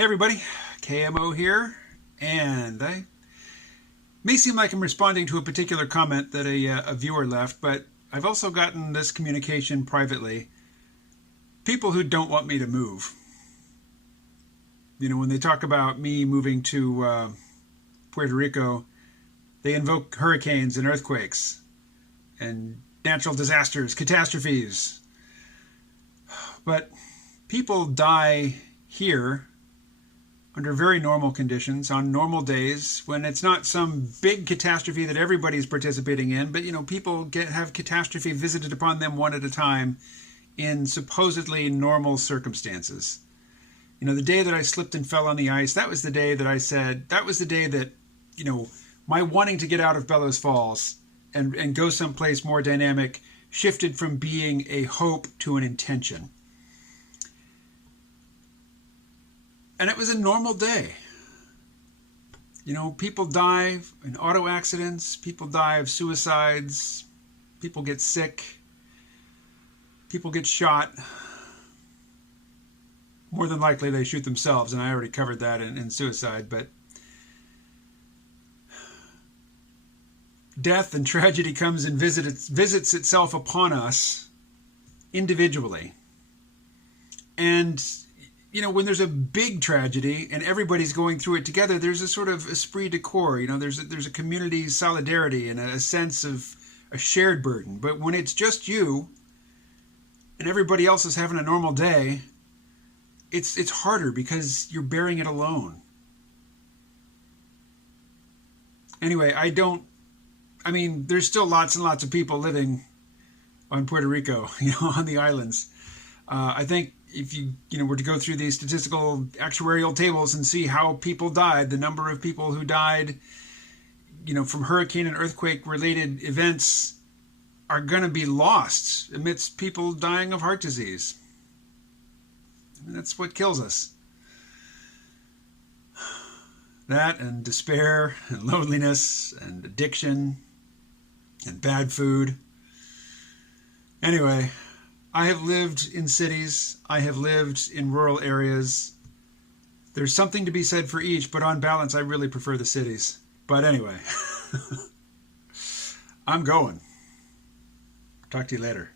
Hey everybody, KMO here, and I may seem like I'm responding to a particular comment that a viewer left, but I've also gotten this communication privately. People who don't want me to move. You know, when they talk about me moving to Puerto Rico, they invoke hurricanes and earthquakes and natural disasters, catastrophes. But people die here under very normal conditions, on normal days, when it's not some big catastrophe that everybody's participating in, but, you know, people have catastrophe visited upon them one at a time in supposedly normal circumstances. You know, the day that I slipped and fell on the ice, that was the day that I said, that was the day that, you know, my wanting to get out of Bellows Falls and go someplace more dynamic shifted from being a hope to an intention. And it was a normal day. You know, people die in auto accidents, people die of suicides, people get sick, people get shot. More than likely they shoot themselves, and I already covered that in suicide, but death and tragedy comes and visits itself upon us individually. And you know, when there's a big tragedy and everybody's going through it together, there's a sort of esprit de corps. You know, there's a community solidarity and a sense of a shared burden. But when it's just you and everybody else is having a normal day, it's harder because you're bearing it alone. Anyway, I mean, there's still lots and lots of people living on Puerto Rico, you know, on the islands. I think if you were to go through these statistical actuarial tables and see how people died, the number of people who died, you know, from hurricane and earthquake related events are going to be lost amidst people dying of heart disease. And that's what kills us. That and despair and loneliness and addiction and bad food. Anyway, I have lived in cities. I have lived in rural areas. There's something to be said for each, but on balance, I really prefer the cities. But anyway, I'm going. Talk to you later.